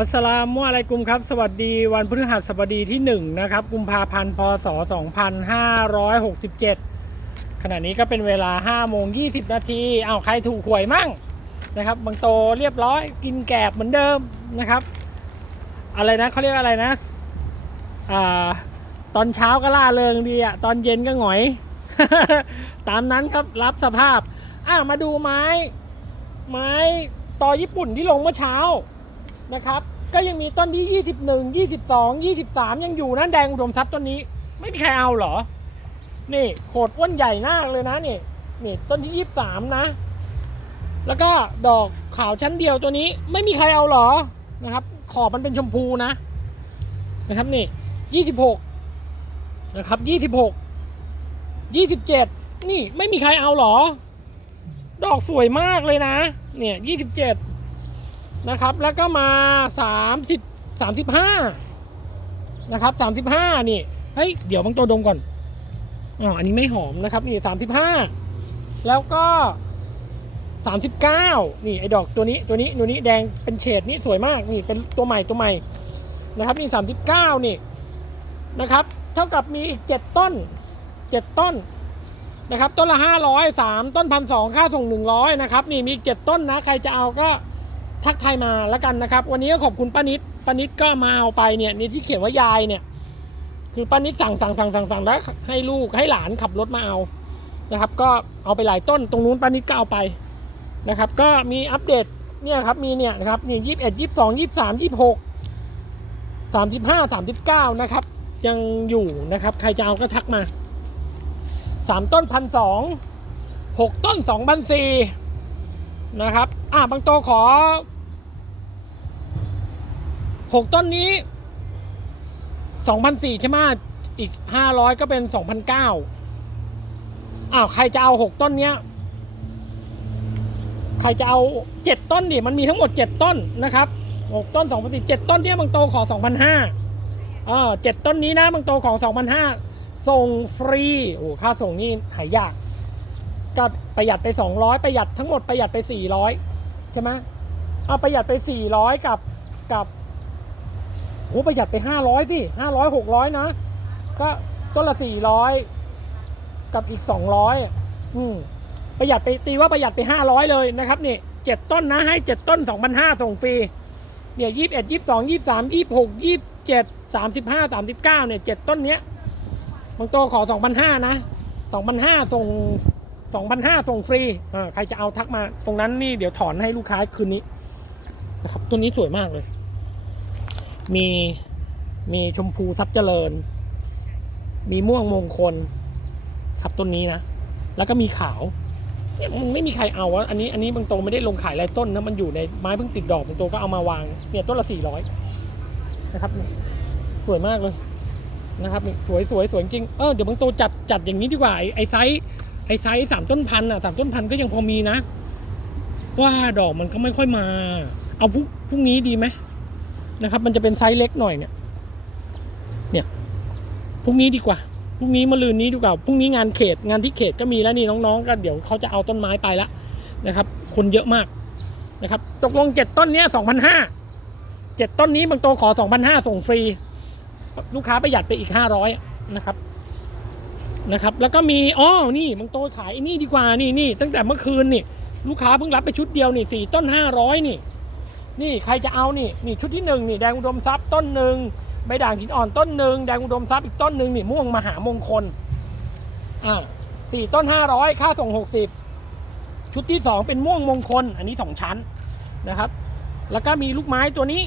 อัสสลามุอะลัยกุมครับ สวัสดีวันพฤหัสบดีที่ 1 นะครับ กุมภาพันธ์พศ 2567 ขณะนี้ก็เป็นเวลา5โมง20 นาทีอ้าวใครถูกหวยมั่งนะครับบางโตเรียบร้อย กินแกบเหมือนเดิมนะครับ อะไรนะเขาเรียกอะไรนะอ่าตอนเช้าก็ล่าเริงดีอะตอนเย็นก็หงอย ตามนั้นครับรับสภาพ อะมาดูไม้ ไม้ตอญี่ปุ่นที่ลงเมื่อเช้า นะครับ ก็ยังมีต้นที่ 21 22 23 ยังอยู่นะแดงอุดมทรัพย์ต้นนี้ ไม่มีใครเอาเหรอ นี่โขดอ้วนใหญ่มากเลยนะนี่นี่ต้นที่ 23 นะ แล้วก็ดอกขาวชั้นเดียวตัวนี้ ไม่มีใครเอาเหรอนะครับ ขอบมันเป็นชมพูนะ นะครับนี่ 26 นะครับ 26 27 นี่ไม่มีใครเอาเหรอ ดอกสวยมากเลยนะ เนี่ยยี่สิบเจ็ด นะครับ แล้วก็มาสามสิบสามสิบห้านะครับสามสิบห้านี่เฮ้ยเดี๋ยวบางตัวดมก่อนอ๋ออันนี้ไม่หอมนะครับนี่สามสิบห้าแล้วก็สามสิบเก้านี่ไอ้ดอกตัวนี้ตัวนี้ตัวนี้แดงเป็นเฉดนี่สวยมากนี่เป็นตัวใหม่ตัวใหม่นะครับนี่สามสิบเก้านี่นะครับ เท่ากับมีอีกเจ็ดต้นเจ็ดต้นนะครับต้นละ 500 3 ต้นพันสองค่าส่ง 100 นะครับ นี่มีอีกเจ็ดต้นนะ ใครจะเอาก็ ทักทายมาแล้วกันนะครับ วันนี้ก็ขอบคุณป้านิดป้านิดก็มาเอาไปเนี่ยนี่ที่เขียนว่ายายเนี่ย คือป้านิดสั่งสั่งสั่งสั่งสั่งแล้วให้ลูกให้หลานขับรถมาเอานะครับ ก็เอาไปหลายต้นตรงนู้นป้านิดก็เอาไปนะครับ ก็มีอัปเดตเนี่ยครับมีเนี่ยนะครับนี่ยี่สิบเอ็ดยี่สิบสองยี่สิบสามยี่สิบหกสามสิบห้าสามสิบเก้านะครับ ยังอยู่นะครับ ใครจะเอาก็ทักมาสามต้นพันสองหกต้นสองพันสี่ นะครับ อ่าบางโตขอหกต้นนี้สองพันสี่ใช่ไหมอีกห้าร้อยก็เป็นสองพันเก้าอ้าว ใครจะเอาหกต้นเนี้ย ใครจะเอาเจ็ดต้นดิ มันมีทั้งหมดเจ็ดต้นนะครับหกต้นสองพันสี่เจ็ดต้นเนี้ยบางโตขอสองพันห้าอ่าเจ็ดต้นนี้นะบางโตของสองพันห้าส่งฟรี โอ้ ค่าส่งนี่หายาก ก็ประหยัดไป 200 ประหยัดทั้งหมดประหยัดไป 400 ใช่ไหมเอาประหยัดไป 400 กับกับโอ้ประหยัดไป 500สิ500 600 นะ ก็ต้นละ 400 กับอีก 200อืมประหยัดไปตีว่าประหยัดไป 500 เลยนะครับนี่เจ็ดต้นนะให้ 7 ต้น 2,500ส่งฟรีเนี่ย21 22 23 26 27 35 39เนี่ย7ต้นเนี้ยบางตัวขอ2,500นะ2,500ส่ง 2,500ส่งฟรีอ่าใครจะเอาทักมา ตรงนั้นนี่เดี๋ยวถอนให้ลูกค้าคืนนี้นะครับตัวนี้สวยมากเลย มีมีชมพูซับเจริญ มีม่วงมงคล ครับต้นนี้นะ แล้วก็มีขาวเนี่ยมันไม่มีใครเอาวะอันนี้อันนี้บางโตไม่ได้ลงขายรายต้นนะมันอยู่ในไม้เพิ่งติดดอกบางโตก็เอามาวางเนี่ยต้นละ400นะครับเนี่ยสวยมากเลยนะครับนี่สวยสวยสวยจริงเออเดี๋ยวบางตัวจัดจัดอย่างนี้ดีกว่าไอ้ไซส์ ไอ้ไซส์สามต้นพันอะสามต้นพันก็ยังพอมีนะ ว่าดอกมันก็ไม่ค่อยมา เอาพรุ่งพรุ่งนี้ดีไหมนะครับ มันจะเป็นไซส์เล็กหน่อยเนี่ย เนี่ยพรุ่งนี้ดีกว่าพรุ่งนี้มะรืนนี้ดีกว่าพรุ่งนี้งานเขตงานที่เขตก็มีแล้วนี่น้องๆ ก็เดี๋ยวเขาจะเอาต้นไม้ไปละนะครับ คนเยอะมากนะครับ ตกลงเจ็ดต้นเนี้ยสองพันห้าเจ็ดต้นนี้บางตัวขอสองพันห้าส่งฟรี ลูกค้าประหยัดไปอีก500นะครับ นะครับ แล้วก็มีอ๋อนี่บางโตขายไอ้นี่ดีกว่านี่นี่ตั้งแต่เมื่อคืนนี่ ลูกค้าเพิ่งรับไปชุดเดียวนี่สี่ต้น500นี่ นี่ใครจะเอานี่นี่ชุดที่หนึ่งนี่แดงอุดมทรัพย์ต้นหนึ่งใบด่างหินอ่อนต้นหนึ่งแดงอุดมทรัพย์อีกต้นหนึ่งนี่ม่วงมหามงคลอ่าสี่ต้น500ค่าส่ง60ชุดที่สองเป็นม่วงมงคล อันนี้สองชั้นนะครับ แล้วก็มีลูกไม้ตัวนี้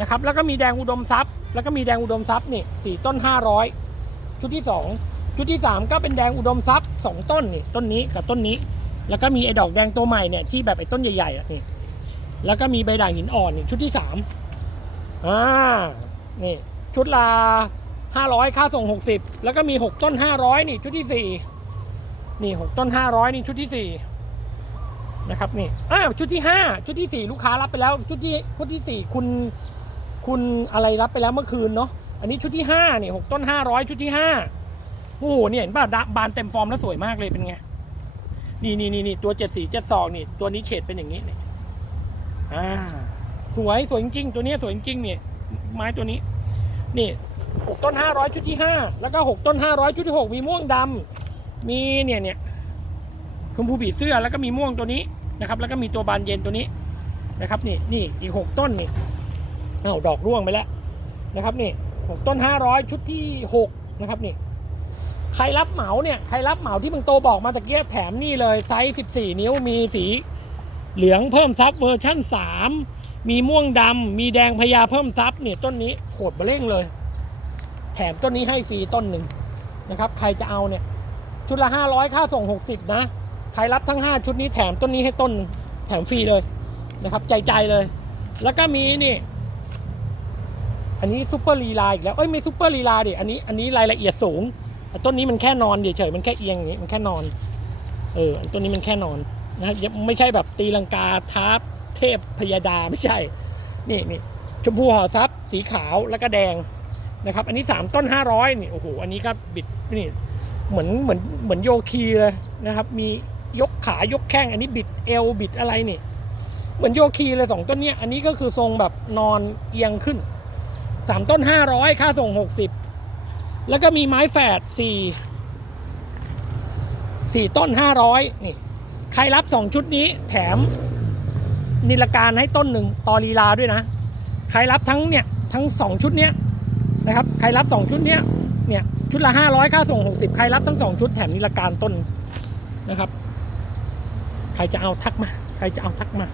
นะครับ แล้วก็มีแดงอุดมทรัพย์ แล้วก็มีแดงอุดมทรัพย์นี่สี่ต้นห้าร้อย ชุดที่สองชุดที่สามก็เป็นแดงอุดมทรัพย์สองต้นนี่ต้นนี้กับต้นนี้ แล้วก็มีไอ้ดอกแดงตัวใหม่เนี่ยที่แบบไอ้ต้นใหญ่ๆอะนี่แล้วก็มีใบด่างหินอ่อนนี่ชุดที่สามอ่านี่ชุดละห้าร้อยค่าส่งหกสิบแล้วก็มีหกต้นห้าร้อยนี่ชุดที่สี่นี่หกต้นห้าร้อยนี่ชุดที่สี่นะครับนี่อ้าวชุดที่ห้าชุดที่สี่ลูกค้ารับไปแล้ว ชุดที่ชุดที่สี่คุณคุณอะไรรับไปแล้วเมื่อคืนเนาะ อันนี้ชุดที่ห้านี่หกต้นห้าร้อยชุดที่ห้าโอ้โหเนี่ยเห็นป่ะดะบานเต็มฟอร์มแล้วสวยมากเลยเป็นไงนี่นี่นี่นี่ตัวเจ็ดสีเจ็ดสองนี่ตัวนี้เฉดเป็นอย่างนี้นี่อ่าสวยสวยจริงตัวนี้สวยจริงเนี่ยไม้ตัวนี้ นี่หกต้นห้าร้อยชุดที่ห้าแล้วก็หกต้นห้าร้อยชุดที่หกมีม่วงดำมีเนี่ยเนี่ยชมพูบีเสื้อแล้วก็มีม่วงตัวนี้นะครับ แล้วก็มีตัวบานเย็นตัวนี้นะครับ นี่นี่อีกหกต้นนี่เอ้าดอกร่วงไปแล้วนะครับนี่ ต้นห้าร้อยชุดที่หกนะครับนี่ใครรับเหมาเนี่ยใครรับเหมาที่มึงโตบอกมาตะเกียบแถมนี่เลยไซส์ 14 นิ้วมีสีเหลืองเพิ่มซับเวอร์ชั่น 3 มีม่วงดำมีแดงพญาเพิ่มซับเนี่ยต้นนี้โขดเบเร่งเลย แถมต้นนี้ให้ฟรีต้นหนึ่งนะครับ ใครจะเอาเนี่ย ชุดละ 500 ค่าส่ง 60 นะ ใครรับทั้ง 5 ชุดนี้แถมต้นนี้ให้ต้น แถมฟรีเลยนะครับ ใจใจเลย แล้วก็มีนี่ อันนี้ซุปเปอร์ลีลาอีกแล้วเอ้ยไม่ซุปเปอร์ลีลาดิอันนี้อันนี้รายละเอียดสูงต้นนี้มันแค่นอนเฉยๆมันแค่เอียงอย่างงี้มันแค่นอนเอออต้นนี้มันแค่นอนนะยังไม่ใช่แบบตีลังกาทับเทพพยาดาไม่ใช่ นี่นี่ชมพูห่อซับสีขาวแล้วก็แดงนะครับ อันนี้ 3 ต้น 500นี่โอ้โหอันนี้ก็บิดนี่เหมือนเหมือนเหมือนโยคีเลยนะครับ มียกขายกแข้งอันนี้บิดเอวบิดอะไรนี่ เหมือนโยคีเลยสองต้นเนี้ยอันนี้ก็คือทรงแบบนอนเอียงขึ้น สามต้นห้าร้อยค่าส่งหกสิบแล้วก็มีไม้แฝดสี่สี่ต้นห้าร้อยนี่ ใครรับสองชุดนี้แถมนิลการให้ต้นหนึ่งตอลีลาด้วยนะ ใครรับทั้งเนี่ยทั้งสองชุดเนี้ยนะครับ ใครรับสองชุดเนี้ยเนี่ยชุดละห้าร้อยค่าส่งหกสิบใครรับทั้งสองชุดแถมนิลการต้นนะครับ ใครจะเอาทักมา ใครจะเอาทักมา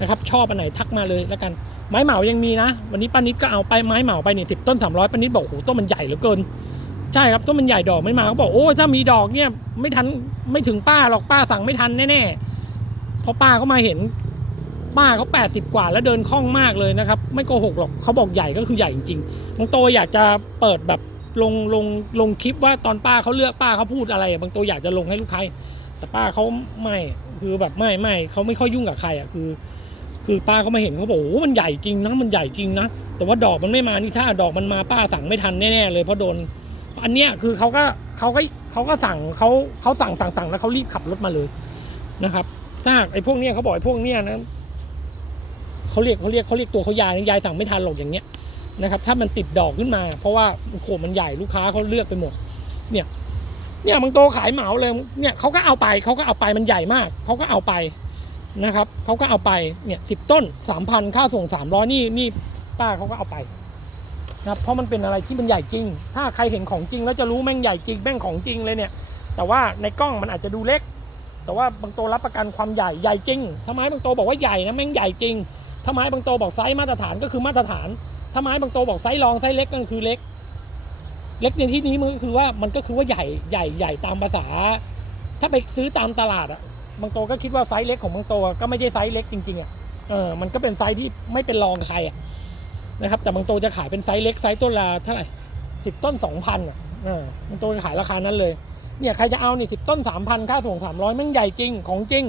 นะครับ ชอบอันไหนทักมาเลยแล้วกัน ไม้เหมายังมีนะ วันนี้ป้านิดก็เอาไปไม้เหมาไปเนี่ยสิบต้นสามร้อยป้านิดบอกโอ้โหต้นมันใหญ่เหลือเกิน ใช่ครับต้นมันใหญ่ดอกไม่มาเขาบอกโอ้ถ้ามีดอกเนี่ยไม่ทันไม่ถึงป้าหรอกป้าสั่งไม่ทันแน่ๆเพราะป้าเขามาเห็น ป้าเขาแปดสิบกว่าแล้วเดินคล่องมากเลยนะครับ ไม่โกหกหรอกเขาบอกใหญ่ก็คือใหญ่จริงๆบางโตอยากจะเปิดแบบลงลงลงคลิปว่าตอนป้าเขาเลือกป้าเขาพูดอะไรบางโตอยากจะลงให้ลูกค้าแต่ป้าเขาไม่คือแบบไม่ไม่เขาไม่ค่อยยุ่งกับใครอะคือ คือป้าเขามาเห็นเขาบอกโอ้มันใหญ่จริงนะมันใหญ่จริงนะแต่ว่าดอกมันไม่มานี่ถ้าดอกมันมาป้าสั่งไม่ทันแน่ๆเลยเพราะโดน อันเนี้ยคือเขาก็เขาก็เขาก็สั่งเขาเขาสั่งสั่งสั่งแล้วเขารีบขับรถมาเลยนะครับถ้าไอ้พวกเนี้ยเขาบอกไอ้พวกเนี้ยนะเขาเรียกเขาเรียกเขาเรียกตัวเขายายยายสั่งไม่ทันหรอกอย่างเงี้ยนะครับ ถ้ามันติดดอกขึ้นมา เพราะว่าโขมันใหญ่ลูกค้าเขาเลือกไปหมด เนี่ย เนี่ยบางโตขายเหมาเลยเนี่ยเขาก็เอาไปเขาก็เอาไปมันใหญ่มากเขาก็เอาไป นะครับเขาก็เอาไปเนี่ยสิบต้นสามพันค่าส่งสามร้อยนี่นี่ป้าเขาก็เอาไปนะครับเพราะมันเป็นอะไรที่มันใหญ่จริง ถ้าใครเห็นของจริงแล้วจะรู้แม่งใหญ่จริงแม่งของจริงเลยเนี่ย แต่ว่าในกล้องมันอาจจะดูเล็ก แต่ว่าบางโตรับประกันความใหญ่ใหญ่จริงถ้าไม้บางโตบอกว่าใหญ่นะแม่งใหญ่จริงถ้าไม้บางโตบอกไซส์มาตรฐานก็คือมาตรฐานถ้าไม้บางโตบอกไซส์รองไซส์เล็กก็คือเล็ก เล็กในที่นี้มันก็คือว่ามันก็คือว่าใหญ่ใหญ่ใหญ่ตามภาษา ถ้าไปซื้อตามตลาดอะ บางโตก็คิดว่าไซส์เล็กของบางโตก็ไม่ใช่ไซส์เล็กจริงๆอะเออมันก็เป็นไซส์ที่ไม่เป็นรองใครอะนะครับ แต่บางโตจะขายเป็นไซส์เล็กไซส์ต้นละเท่าไหร่สิบต้นสองพันอะเออบางโตจะขายราคานั้นเลยเนี่ยใครจะเอานี่สิบต้นสามพันค่าส่งสามร้อยมันใหญ่จริงของจริง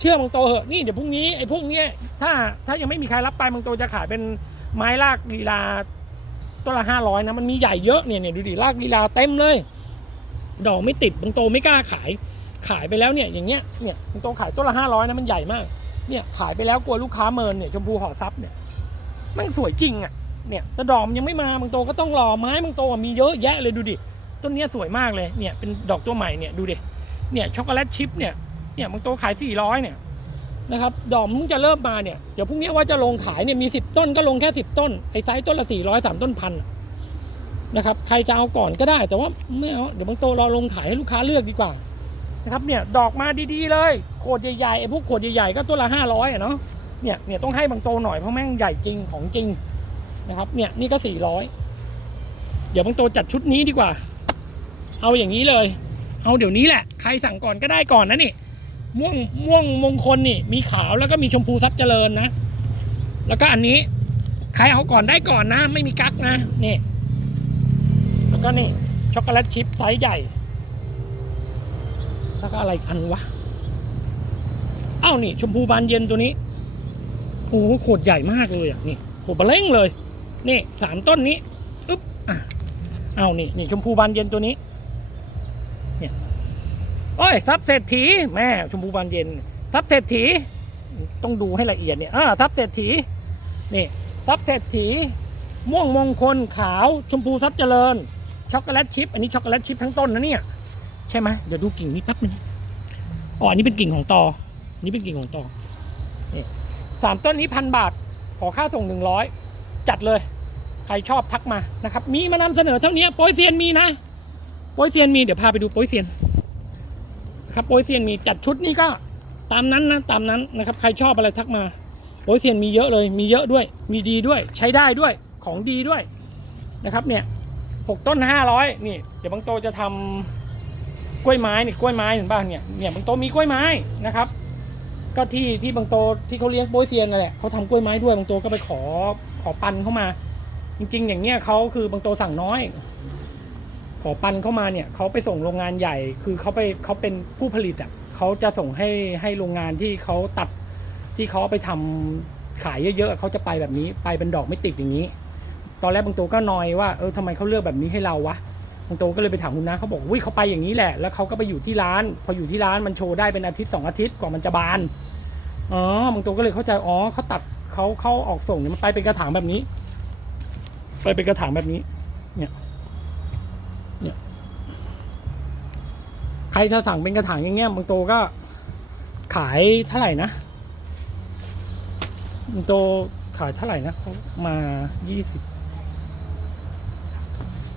เชื่อบางโตเหอะนี่เดี๋ยวพรุ่งนี้ไอ้พวกเนี้ยถ้าถ้ายังไม่มีใครรับไปบางโตจะขายเป็นไม้ลากลีลาต้นละห้าร้อยนะมันมีใหญ่เยอะเนี่ยเนี่ยดูดิลากลีลาเต็มเลย ดอกไม่ติดบางโตไม่กล้าขาย ขายไปแล้วเนี่ยอย่างเงี้ยเนี่ยบางโตขายต้นละห้าร้อยนะมันใหญ่มากเนี่ยขายไปแล้วกลัวลูกค้าเมินเนี่ยชมพูห่อซับเนี่ยม่งสวยจริงอะเนี่ยแต่ดอกมันยังไม่มาบางโตก็ต้องรอไม้บางโตอะมีเยอะแยะเลยดูดิต้นเนี้ยสวยมากเลยเนี่ยเป็นดอกตัวใหม่เนี่ยดูดิเนี่ยช็อกโกแลตชิพเนี่ยเนี่ยบางโตขาย 400เนี่ยนะครับดอกมึงจะเริ่มมาเนี่ยเดี๋ยวพรุ่งนี้ว่าจะลงขายเนี่ยมี 10 ต้นก็ลงแค่ 10 ต้นไอ้ไซส์ต้นละ400 3ต้นพันนะครับใครจะเอาก่อนก็ได้แต่ว่าไม่เอาเดี๋ยวบางโตรอลงขายให้ลูกค้าเลือกดีกว่า นะครับเนี่ยดอกมาดีๆเลยโขดใหญ่ๆไอ้พวกโขดใหญ่ๆก็ต้นละ500อะเนาะเนี่ยเนี่ยต้องให้บางโตหน่อยเพราะแม่งใหญ่จริงของจริงนะครับเนี่ยนี่ก็สี่ร้อยเดี๋ยวบางโตจัดชุดนี้ดีกว่า เอาอย่างนี้เลย เอาเดี๋ยวนี้แหละ ใครสั่งก่อนก็ได้ก่อนนะนี่ม่วงม่วงมงคลนี่ มีขาวแล้วก็มีชมพูซับเจริญนะ แล้วก็อันนี้ใครเอาก่อนได้ก่อนนะ ไม่มีกั๊กนะนี่แล้วก็นี่ช็อกโกแลตชิพไซส์ใหญ่ แล้วก็อะไรอันวะเอ้านี่ ชมพูบานเย็นตัวนี้โอ้โหโขดใหญ่มากเลยอะนี่โขดเบลเล่งเลย นี่สามต้นนี้อึ๊บอะเอานี่นี่ชมพูบานเย็นตัวนี้เนี่ยโอ้ยซับเศรษฐีแม่ชมพูบานเย็นซับเศรษฐี ต้องดูให้ละเอียดเนี่ยอ่าซับเศรษฐีนี่ทรัพย์เศรษฐี ม่วงมงคลขาว ชมพูทรัพย์เจริญ ช็อกโกแลตชิพอันนี้ช็อกโกแลตชิพทั้งต้นนะเนี่ย ใช่ไหมเดี๋ยวดูกิ่งนี้แป๊บนึงอ๋ออันนี้เป็นกิ่งของตอนี้เป็นกิ่งของตอสามต้นนี้พันบาท ขอค่าส่งหนึ่งร้อยจัดเลย ใครชอบทักมานะครับ มีมานำเสนอเท่านี้โปยเซียนมีนะโปยเซียนมีเดี๋ยวพาไปดูโปยเซียนนะครับโปยเซียนมีจัดชุดนี้ก็ตามนั้นนะตามนั้นนะครับ ใครชอบอะไรทักมาโปยเซียนมีเยอะเลย มีเยอะด้วย มีดีด้วย ใช้ได้ด้วยของดีด้วยนะครับเนี่ยหกต้นห้าร้อยนี่ เดี๋ยวบางโตจะทำ กล้วยไม้เนี่ยกล้วยไม้เห็นป่ะเนี่ยเนี่ยบางโตมีกล้วยไม้นะครับ ก็ที่ที่บางโตที่เขาเลี้ยงโปยเซียนนั่นแหละเขาทำกล้วยไม้ด้วยบางโตก็ไปขอขอปันเข้ามา จริง ๆ อย่างเงี้ยเขาคือบางโตสั่งน้อย ขอปันเข้ามาเนี่ยเขาไปส่งโรงงานใหญ่ คือเขาไปเขาเป็นผู้ผลิตอะเขาจะส่งให้ให้โรงงานที่เขาตัดที่เขาไปทำขายเยอะๆเขาจะไปแบบนี้ไปเป็นดอกไม่ติดอย่างนี้ ตอนแรกบางโตก็นอยว่าเออทำไมเขาเลือกแบบนี้ให้เราวะ บางโตก็เลยไปถามคุณนะเขาบอกวิเขาไปอย่างนี้แหละ แล้วเขาก็ไปอยู่ที่ร้าน พออยู่ที่ร้านมันโชว์ได้เป็นอาทิตย์สองอาทิตย์กว่ามันจะบาน อ๋อบางโตก็เลยเข้าใจ อ๋อเขาตัดเขาเข้าออกส่งเนี่ยมันไปเป็นกระถางแบบนี้ ไปเป็นกระถางแบบนี้ เนี่ย เนี่ย ใครถ้าสั่งเป็นกระถางอย่างเงี้ยบางโตก็ขายเท่าไหร่นะบางโตขายเท่าไหร่นะ มายี่สิบ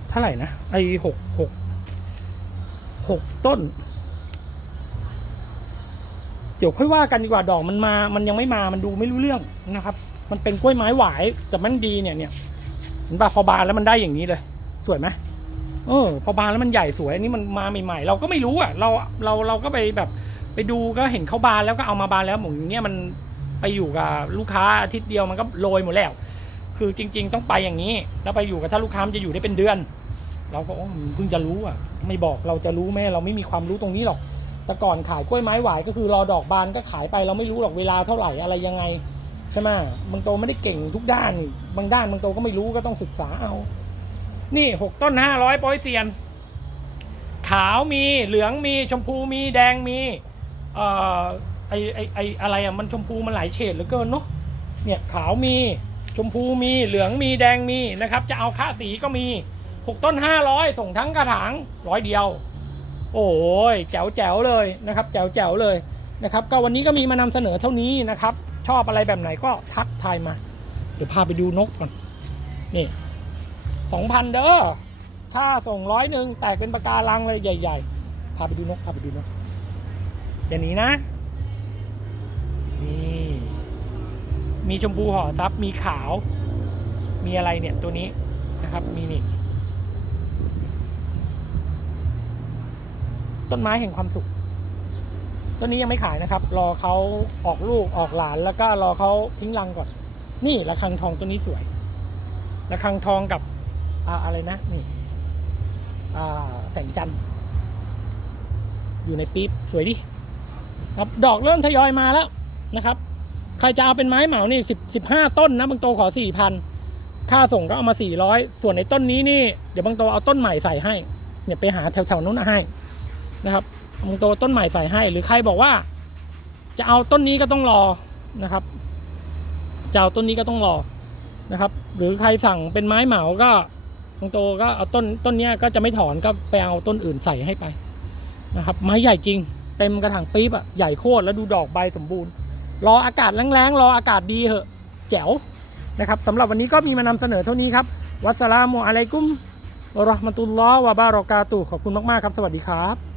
เท่าไหร่นะ ไอหกหกหกต้น เดี๋ยวค่อยว่ากันดีกว่าดอกมันมา มันยังไม่มามันดูไม่รู้เรื่องนะครับ มันเป็นกล้วยไม้หวายแต่มันดีเนี่ยเนี่ยเห็นป่ะพอบานแล้วมันได้อย่างนี้เลย สวยไหมเออพอบานแล้วมันใหญ่สวยอันนี้มันมาใหม่ๆ เราก็ไม่รู้อะเราเราเราก็ไปแบบ ไปดูก็เห็นเขาบานแล้วก็เอามาบานแล้วหมูอย่างเงี้ยมันไปอยู่กับลูกค้าอาทิตย์เดียวมันก็โรยหมดแล้ว คือจริง ๆ ต้องไปอย่างนี้ แล้วไปอยู่กับถ้าลูกค้ามันจะอยู่ได้เป็นเดือน เราก็โอ้เพิ่งจะรู้อะ ไม่บอกเราจะรู้แม่เราไม่มีความรู้ตรงนี้หรอก แต่ก่อนขายกล้วยไม้หวายก็คือรอดอกบานก็ขายไปเราไม่รู้หรอกเวลาเท่าไหร่อะไรยังไงใช่ไหมบางโตไม่ได้เก่งทุกด้าน บางด้านบางโตก็ไม่รู้ก็ต้องศึกษาเอา นี่หกต้นห้าร้อยปอยเซียน ขาวมีเหลืองมีชมพูมีแดงมีเอ่อไอไอไออะไรอะมันชมพูมันหลายเฉดเหลือเกินเนาะเนี่ยขาวมี ชมพูมีเหลืองมีแดงมีนะครับ จะเอาค่าสีก็มีหกต้นห้าร้อยส่งทั้งกระถางร้อยเดียว โอ้ยแจ๋วแจ๋วเลยนะครับ แจ๋วแจ๋วเลยนะครับ ก็วันนี้ก็มีมานำเสนอเท่านี้นะครับ ชอบอะไรแบบไหนก็ทักทายมา เดี๋ยวพาไปดูนกก่อนนี่สองพันเด้อค่าส่งร้อยหนึ่งแตกเป็นปากการังเลยใหญ่ ๆ พาไปดูนกพาไปดูนกอย่างนี้นะนี่ มีชมพูห่อซับมีขาว มีอะไรเนี่ยตัวนี้นะครับ มีนี่ ต้นไม้แห่งความสุข ต้นนี้ยังไม่ขายนะครับ รอเขาออกลูกออกหลานแล้วก็รอเขาทิ้งรังก่อน นี่ระฆังทองตัวนี้สวยระฆังทองกับออะไรนะ นี่แสงจันทร์อยู่ในปี๊บสวยดิครับดอกเริ่มทยอยมาแล้วนะครับ ใครจะเอาเป็นไม้เหมานี่สิบสิบห้าต้นนะบางโตขอสี่พันค่าส่งก็เอามาสี่ร้อยส่วนในต้นนี้นี่เดี๋ยวบางโตเอาต้นใหม่ใส่ให้ เนี่ยไปหาแถวๆนู้นให้นะครับบางโตต้นใหม่ใส่ให้ หรือใครบอกว่า จะเอาต้นนี้ก็ต้องรอนะครับจะเอาต้นนี้ก็ต้องรอนะครับ หรือใครสั่งเป็นไม้เหมาก็บางโตก็เอาต้นต้นนี้ก็จะไม่ถอนก็ไปเอาต้นอื่นใส่ให้ไปนะครับ ไม้ใหญ่จริง เต็มกระถางปี๊บอะใหญ่โคตรแล้วดูดอกใบสมบูรณ์ รออากาศแรงๆรออากาศดีเหอะ แจ๋วนะครับสำหรับวันนี้ก็มีมานำเสนอเท่านี้ครับ วัสสลามุอะลัยกุมรอห์มะตุลลอฮ์วะบารอกาตุขอบคุณมากๆครับ สวัสดีครับ